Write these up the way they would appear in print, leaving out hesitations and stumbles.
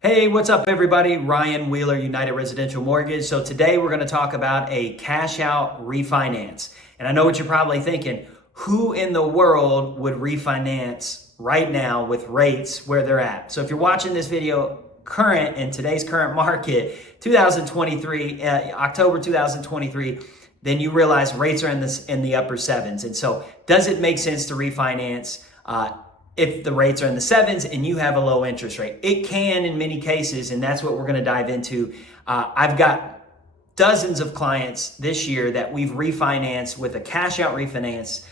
Hey, what's up everybody? Ryan Wheeler, United Residential Mortgage. So today we're going to talk about a cash out refinance. And I know what you're probably thinking, who in the world would refinance right now with rates where they're at? So if you're watching this video in today's current market, 2023, October 2023, then you realize rates are in the upper sevens. And so does it make sense to refinance? If the rates are in the sevens and you have a low interest rate? It can in many cases, and that's what we're gonna dive into. I've got dozens of clients this year that we've refinanced with a cash out refinance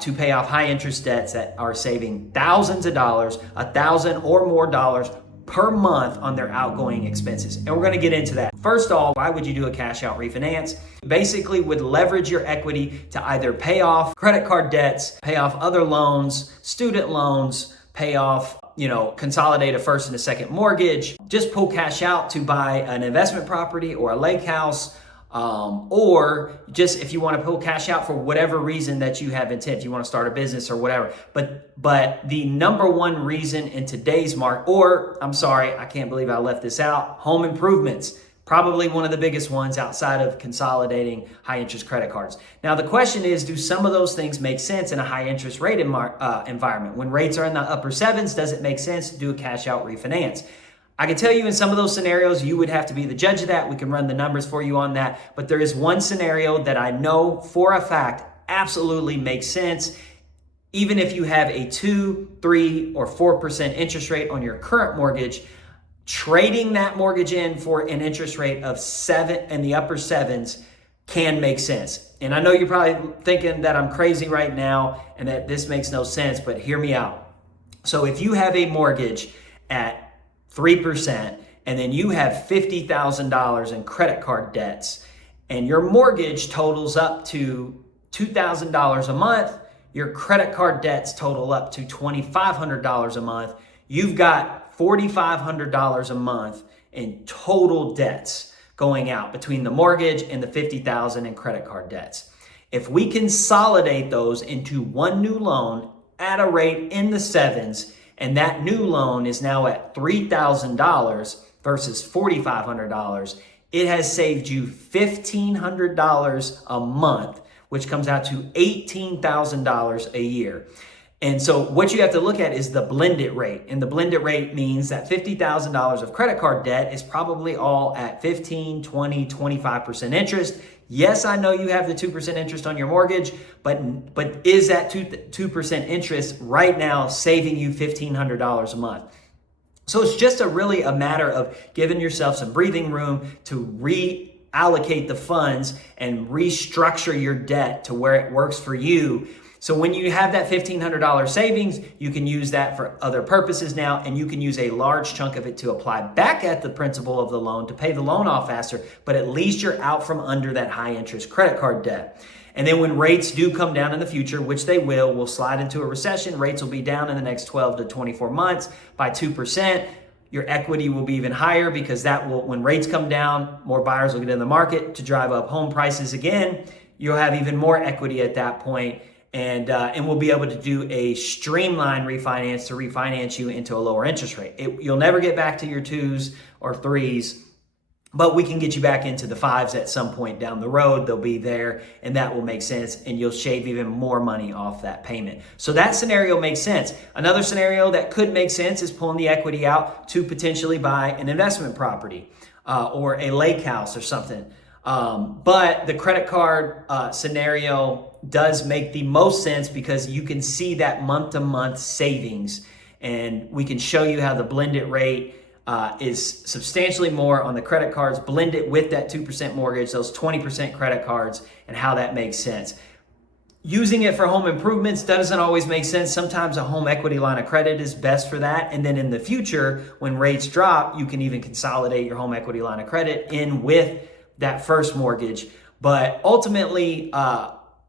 to pay off high interest debts that are saving thousands of dollars, $1,000 or more dollars per month on their outgoing expenses. And we're gonna get into that. First off, why would you do a cash out refinance? Basically would leverage your equity to either pay off credit card debts, pay off other loans, student loans, pay off, consolidate a first and a second mortgage, just pull cash out to buy an investment property or a lake house, or just if you want to pull cash out for whatever reason that you have intent, you want to start a business or whatever. But the number one reason in today's market, I can't believe I left this out, home improvements. Probably one of the biggest ones outside of consolidating high interest credit cards. Now the question is, do some of those things make sense in a high interest rate environment? When rates are in the upper sevens, does it make sense to do a cash out refinance? I can tell you in some of those scenarios, you would have to be the judge of that. We can run the numbers for you on that. But there is one scenario that I know for a fact absolutely makes sense. Even if you have a 2, 3, or 4% interest rate on your current mortgage, trading that mortgage in for an interest rate of 7 in the upper sevens can make sense. And I know you're probably thinking that I'm crazy right now and that this makes no sense, but hear me out. So if you have a mortgage at 3%, and then you have $50,000 in credit card debts, and your mortgage totals up to $2,000 a month, your credit card debts total up to $2,500 a month, you've got $4,500 a month in total debts going out between the mortgage and the $50,000 in credit card debts. If we consolidate those into one new loan at a rate in the sevens, and that new loan is now at $3,000 versus $4,500, it has saved you $1,500 a month, which comes out to $18,000 a year. And so what you have to look at is the blended rate. And the blended rate means that $50,000 of credit card debt is probably all at 15, 20, 25% interest. Yes, I know you have the 2% interest on your mortgage, but is that 2% interest right now saving you $1,500 a month? So it's just really a matter of giving yourself some breathing room to reallocate the funds and restructure your debt to where it works for you. So when you have that $1,500 savings, you can use that for other purposes now, and you can use a large chunk of it to apply back at the principal of the loan to pay the loan off faster, but at least you're out from under that high interest credit card debt. And then when rates do come down in the future, which they will, we'll slide into a recession, rates will be down in the next 12 to 24 months by 2%. Your equity will be even higher because when rates come down, more buyers will get in the market to drive up home prices again. You'll have even more equity at that point. And we'll be able to do a streamlined refinance to refinance you into a lower interest rate. You'll never get back to your 2s or 3s, but we can get you back into the 5s at some point down the road. They'll be there, and that will make sense, and you'll shave even more money off that payment. So that scenario makes sense. Another scenario that could make sense is pulling the equity out to potentially buy an investment property or a lake house or something. But the credit card scenario does make the most sense because you can see that month-to-month savings, and we can show you how the blended rate is substantially more on the credit cards, blended with that 2% mortgage, those 20% credit cards, and how that makes sense. Using it for home improvements doesn't always make sense. Sometimes a home equity line of credit is best for that. And then in the future, when rates drop, you can even consolidate your home equity line of credit in with that first mortgage. But ultimately,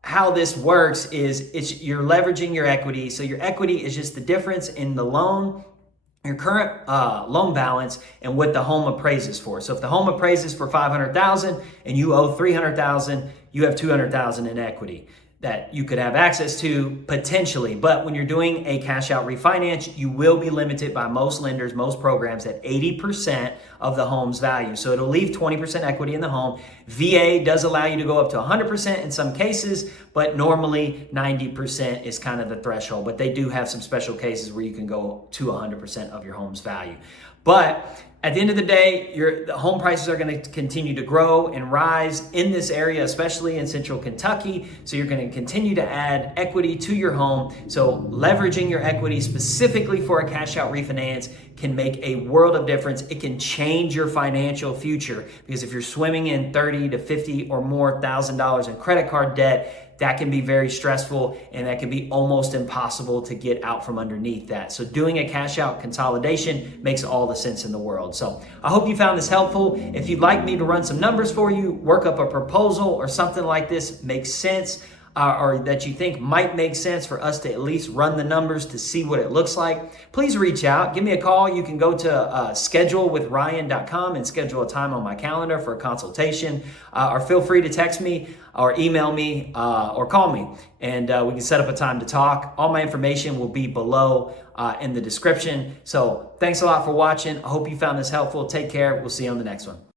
how this works is you're leveraging your equity. So your equity is just the difference in the loan, your current loan balance, and what the home appraises for. So if the home appraises for $500,000 and you owe $300,000, you have $200,000 in equity. that you could have access to potentially. But when you're doing a cash out refinance, you will be limited by most lenders, most programs at 80% of the home's value. So it'll leave 20% equity in the home. VA does allow you to go up to 100% in some cases, but normally 90% is kind of the threshold. But they do have some special cases where you can go to 100% of your home's value. But at the end of the day, the home prices are going to continue to grow and rise in this area, especially in central Kentucky. So you're going to continue to add equity to your home. So leveraging your equity specifically for a cash out refinance can make a world of difference. It can change your financial future, because if you're swimming in $30 to $50 or more $1,000 in credit card debt, that can be very stressful, and that can be almost impossible to get out from underneath that. So doing a cash out consolidation makes all the sense in the world. So I hope you found this helpful. If you'd like me to run some numbers for you, work up a proposal or something like this makes sense, or that you think might make sense for us to at least run the numbers to see what it looks like, please reach out. Give me a call. You can go to schedulewithryan.com and schedule a time on my calendar for a consultation, or feel free to text me or email me or call me, and we can set up a time to talk. All my information will be below in the description. So thanks a lot for watching. I hope you found this helpful. Take care. We'll see you on the next one.